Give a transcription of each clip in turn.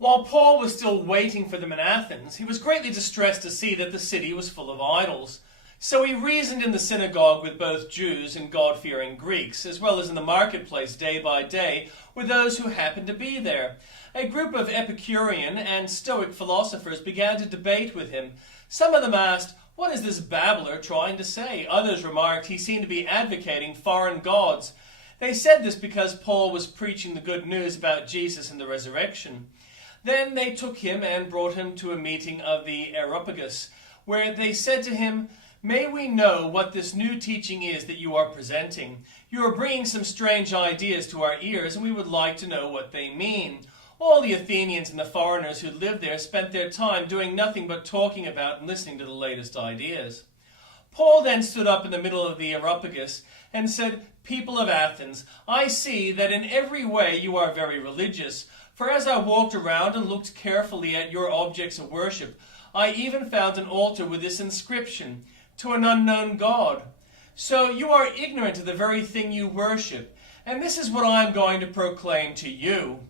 While Paul was still waiting for them in Athens, he was greatly distressed to see that the city was full of idols. So he reasoned in the synagogue with both Jews and God-fearing Greeks, as well as in the marketplace day by day with those who happened to be there. A group of Epicurean and Stoic philosophers began to debate with him. Some of them asked, "What is this babbler trying to say?" Others remarked he seemed to be advocating foreign gods. They said this because Paul was preaching the good news about Jesus and the resurrection. Then they took him and brought him to a meeting of the Areopagus, where they said to him, "May we know what this new teaching is that you are presenting? You are bringing some strange ideas to our ears, and we would like to know what they mean." All the Athenians and the foreigners who lived there spent their time doing nothing but talking about and listening to the latest ideas. Paul then stood up in the middle of the Areopagus and said, "People of Athens, I see that in every way you are very religious. For as I walked around and looked carefully at your objects of worship, I even found an altar with this inscription, 'To an unknown God.' So you are ignorant of the very thing you worship, and this is what I am going to proclaim to you.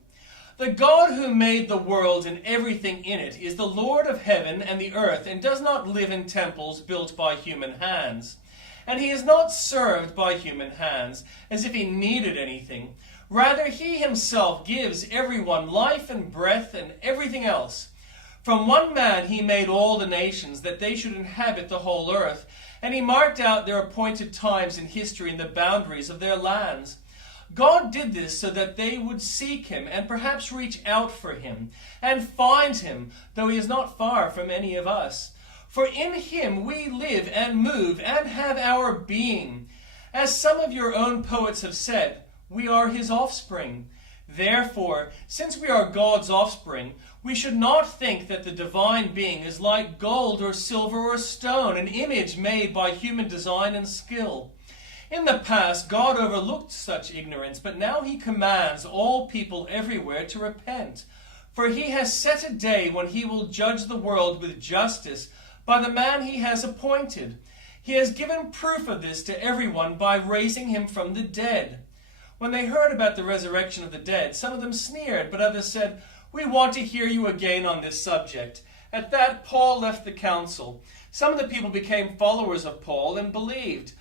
The God who made the world and everything in it is the Lord of heaven and the earth, and does not live in temples built by human hands. And he is not served by human hands, as if he needed anything. Rather, he himself gives everyone life and breath and everything else. From one man he made all the nations, that they should inhabit the whole earth, and he marked out their appointed times in history and the boundaries of their lands. God did this so that they would seek him and perhaps reach out for him and find him, though he is not far from any of us. For in him we live and move and have our being. As some of your own poets have said, we are his offspring. Therefore, since we are God's offspring, we should not think that the divine being is like gold or silver or stone, an image made by human design and skill. In the past, God overlooked such ignorance, but now he commands all people everywhere to repent. For he has set a day when he will judge the world with justice by the man he has appointed. He has given proof of this to everyone by raising him from the dead." When they heard about the resurrection of the dead, some of them sneered, but others said, "We want to hear you again on this subject." At that, Paul left the council. Some of the people became followers of Paul and believed.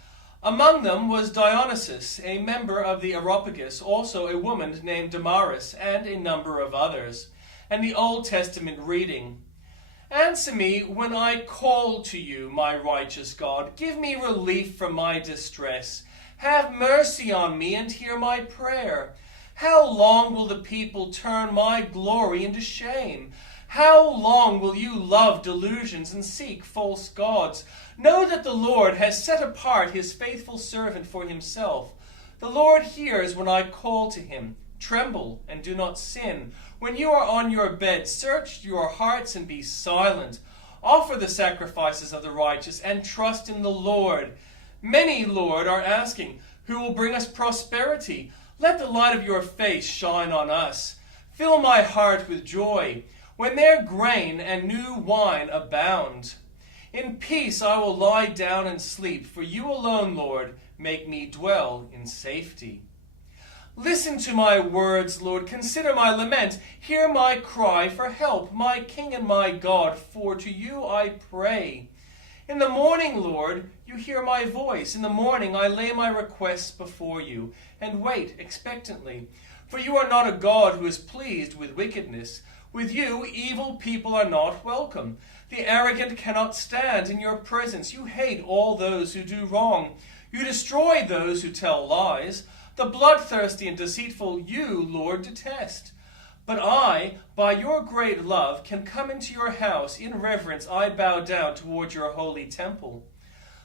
Among them was Dionysius, a member of the Areopagus, also a woman named Damaris, and a number of others. And the Old Testament reading. "Answer me when I call to you, my righteous God. Give me relief from my distress. Have mercy on me and hear my prayer. How long will the people turn my glory into shame? How long will you love delusions and seek false gods? Know that the Lord has set apart his faithful servant for himself. The Lord hears when I call to him. Tremble and do not sin. When you are on your bed, search your hearts and be silent. Offer the sacrifices of the righteous and trust in the Lord. Many, Lord, are asking, who will bring us prosperity? Let the light of your face shine on us. Fill my heart with joy when their grain and new wine abound. In peace I will lie down and sleep, for you alone, Lord, make me dwell in safety. Listen to my words, Lord. Consider my lament. Hear my cry for help, my King and my God, for to you I pray. In the morning, Lord, you hear my voice. In the morning I lay my requests before you and wait expectantly. For you are not a God who is pleased with wickedness. With you, evil people are not welcome. The arrogant cannot stand in your presence. You hate all those who do wrong. You destroy those who tell lies. The bloodthirsty and deceitful you, Lord, detest. But I, by your great love, can come into your house. In reverence I bow down toward your holy temple.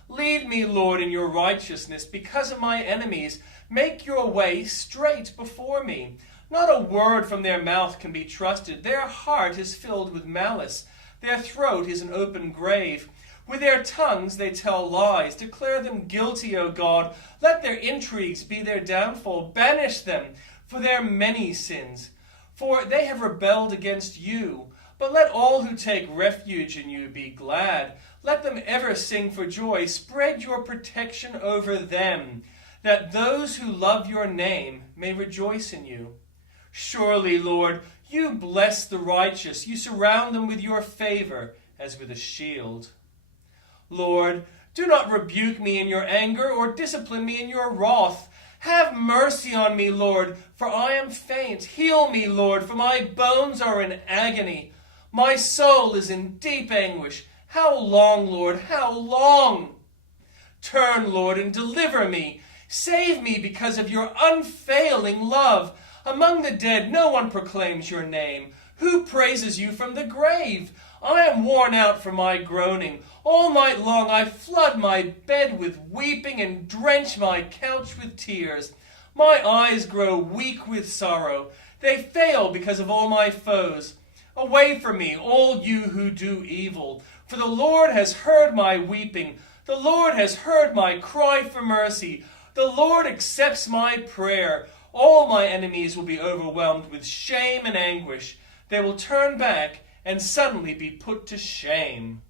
Lead me, Lord, in your righteousness because of my enemies. Make your way straight before me. Not a word from their mouth can be trusted. Their heart is filled with malice. Their throat is an open grave. With their tongues they tell lies. Declare them guilty, O God. Let their intrigues be their downfall. Banish them for their many sins. For they have rebelled against you. But let all who take refuge in you be glad. Let them ever sing for joy. Spread your protection over them, that those who love your name may rejoice in you. Surely, Lord, You bless the righteous. You surround them with your favor as with a shield. Lord, do not rebuke me in your anger or discipline me in your wrath. Have mercy on me, Lord, for I am faint. Heal me, Lord, for my bones are in agony. My soul is in deep anguish. How long, Lord, how long? Turn, Lord, and deliver me. Save me because of your unfailing love. Among the dead no one proclaims your name. Who praises you from the grave? I am worn out from my groaning. All night long I flood my bed with weeping and drench my couch with tears. My eyes grow weak with sorrow. They fail because of all my foes. Away from me, all you who do evil. For the Lord has heard my weeping. The Lord has heard my cry for mercy. The Lord accepts my prayer. All my enemies will be overwhelmed with shame and anguish. They will turn back and suddenly be put to shame.